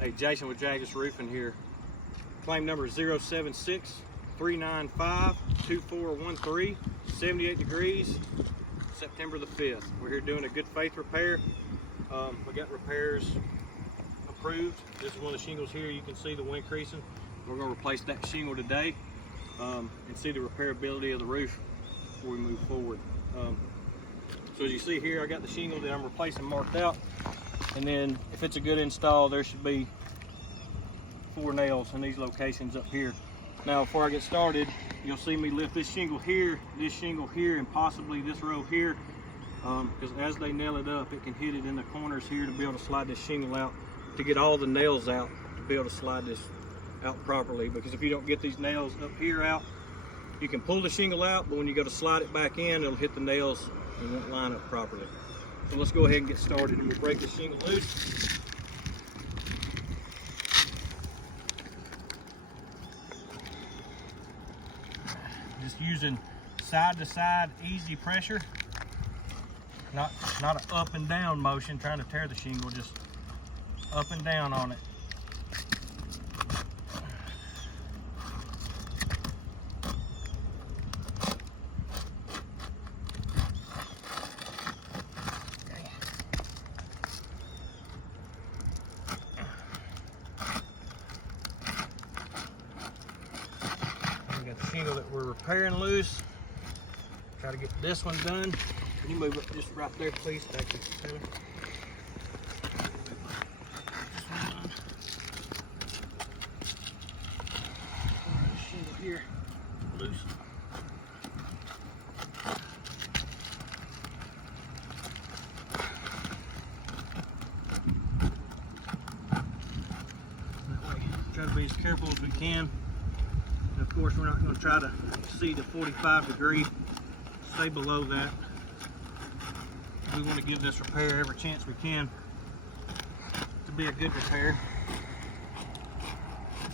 Hey, Jason with Jagus Roofing here. Claim number is 076-395-2413, 78 degrees, September the 5th. We're here doing a good faith repair. We got repairs approved. This is one of the shingles here. You can see the wind creasing. We're going to replace that shingle today and see the repairability of the roof before we move forward. So as you see here, I got the shingle that I'm replacing marked out. And then if it's a good install, there should be 4 nails in these locations up here. Now before I get started, you'll see me lift this shingle here, and possibly this row here, because as they nail it up, it can hit it in the corners here to be able to slide this shingle out, to get all the nails out, to be able to slide this out properly. Because if you don't get these nails up here out, you can pull the shingle out, but when you go to slide it back in, it'll hit the nails and won't line up properly. So let's go ahead and get started, and we'll break the shingle loose. Just using side to side easy pressure, not an up and down motion trying to tear the shingle, just up and down on it. Got the shingle that we're repairing loose. Try to get this one done. Can you move it just right there, please? Thank you, Taylor. This one done. The shingle here loose. That way, try to be as careful as we can. Of course, we're not going to try to see the 45 degree, stay below that. We want to give this repair every chance we can to be a good repair.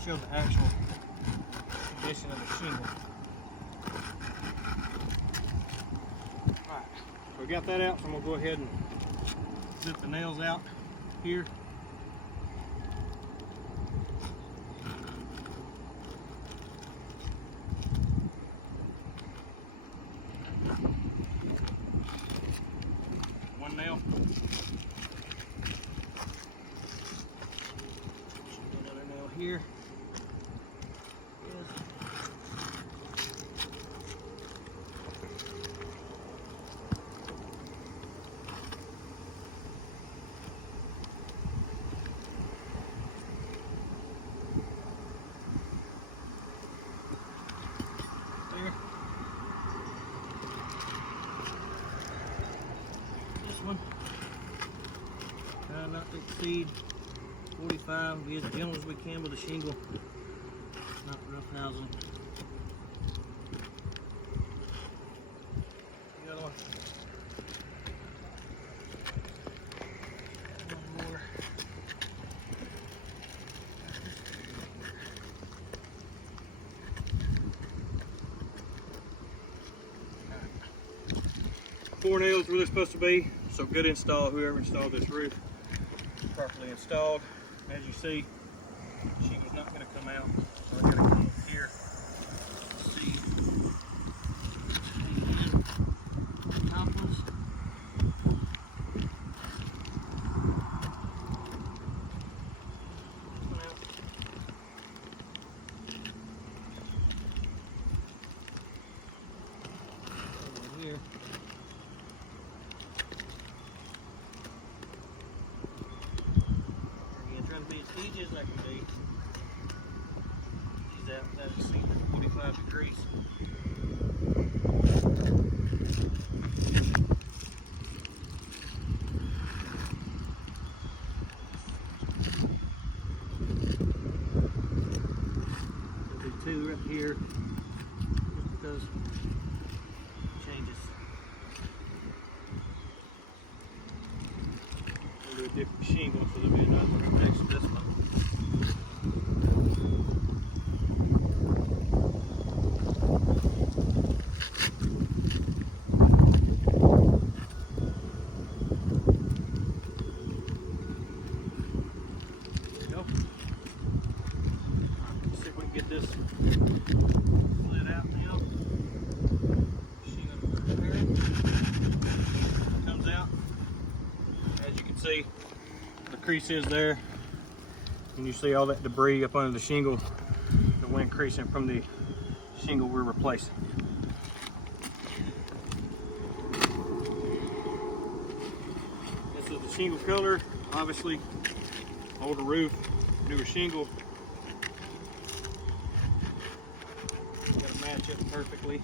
Show the actual condition of the shingle. Alright, so we got that out, so I'm going to go ahead and zip the nails out here. One nail. Another nail here. Yes. There. One. Try not to exceed 45. Be as gentle as we can with the shingle. Not roughhousing. The other one. One more. 4 nails where they're supposed to be. So good install, whoever installed this roof, properly installed. As you see, the shingle's not going to come out. So I got to come up here. See. Topples. Over here. Trying to be as easy as I can be. She's out without exceeding 45 degrees. There'll be 2 right here. Those changes. We'll do a different shingle, so there'll be another one next to this one. There you go. this slid out now. Shingle repair comes out. As you can see, the crease is there, and you see all that debris up under the shingle, the wind creasing from the shingle we're replacing. This is the shingle color. Obviously, older roof, newer shingle. Got to match up perfectly.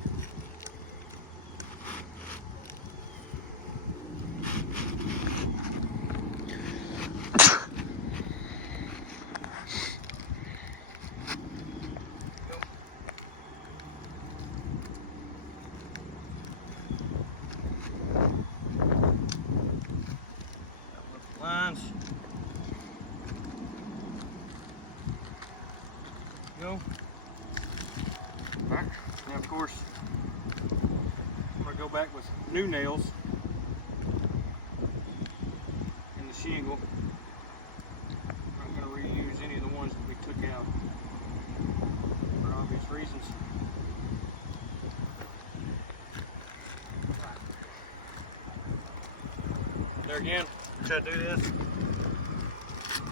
Lines. Go. Alright, now of course, I'm going to go back with new nails in the shingle. I'm not going to reuse any of the ones that we took out for obvious reasons. There again, try to do this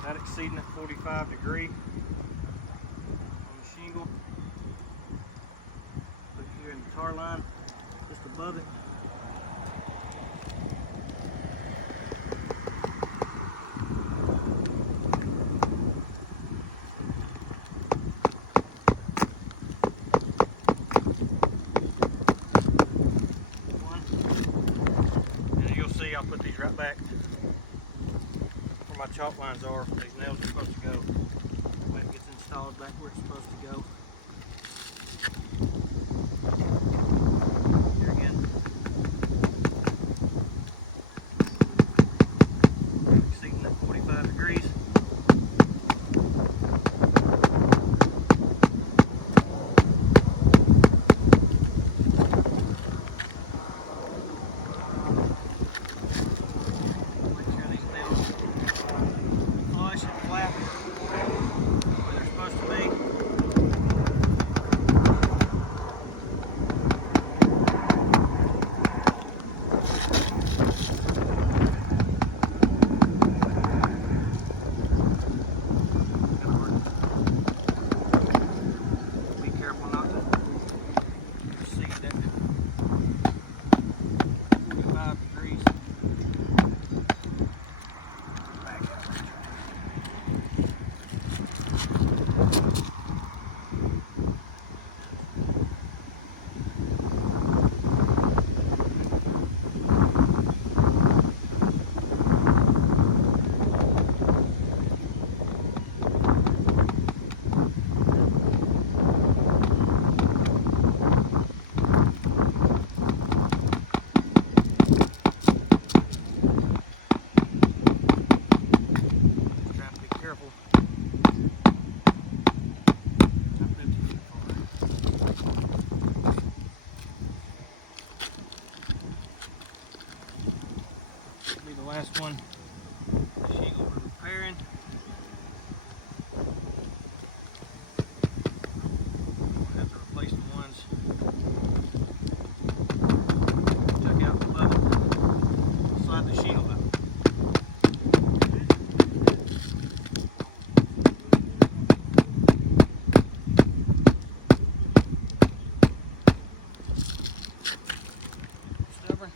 not exceeding that 45 degree on the shingle. Put it here in the tar line, just above it. I'll put these right back where my chalk lines are. These nails are supposed to go. That way it gets installed back where it's supposed to go. Here again. Exceeding that 45 degrees. Last one, the shingle we're repairing. We'll have to replace the ones took out above it. Slide the shingle out. Stubborn.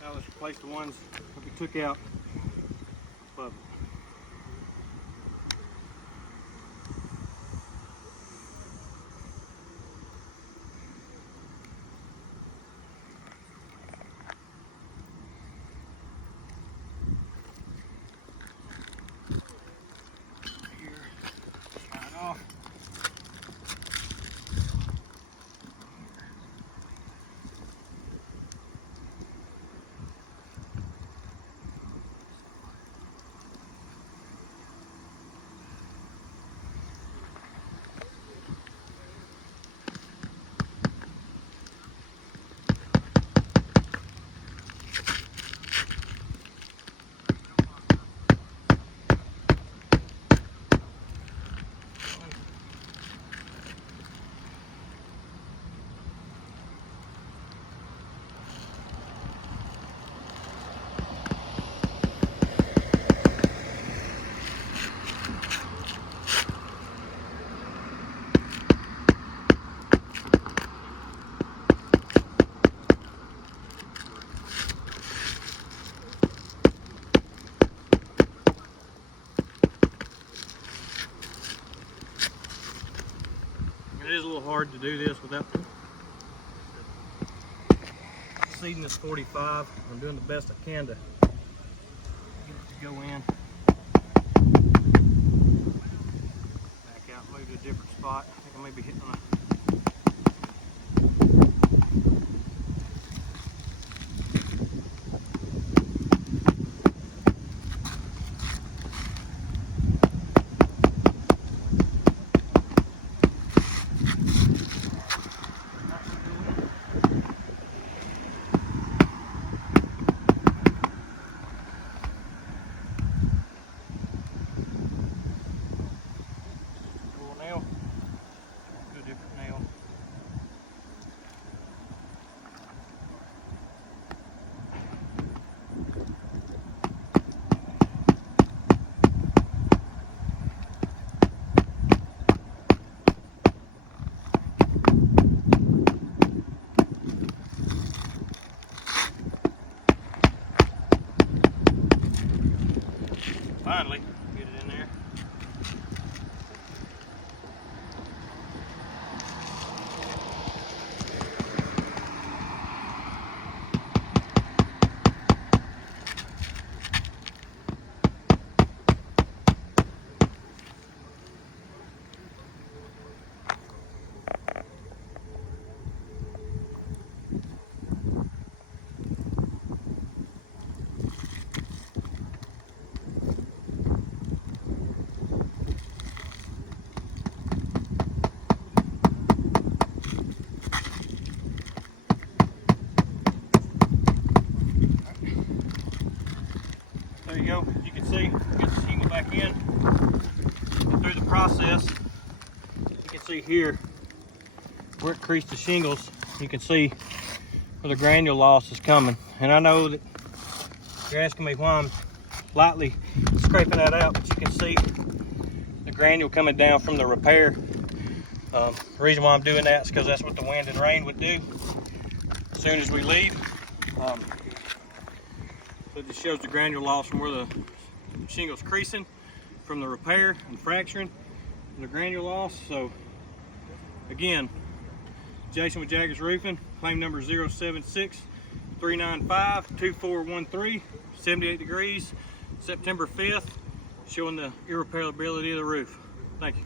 Now let's replace the ones that we took out above it. Here, slide off. little hard to do this without seating this 45. I'm doing the best I can to get it to go in. Back out, move to a different spot. I think I may be hitting on a finally get it in there. There you go. You can see, get the shingle back in. And through the process, you can see here where it creased the shingles. You can see where the granule loss is coming. And I know that you're asking me why I'm lightly scraping that out, but you can see the granule coming down from the repair. The reason why I'm doing that is because that's what the wind and rain would do as soon as we leave. So it just shows the granule loss from where the shingle's creasing from the repair and fracturing and the granule loss. So again, Jason with Jaggers Roofing, claim number 076-395-2413, 78 degrees, September 5th, showing the irreparability of the roof. Thank you.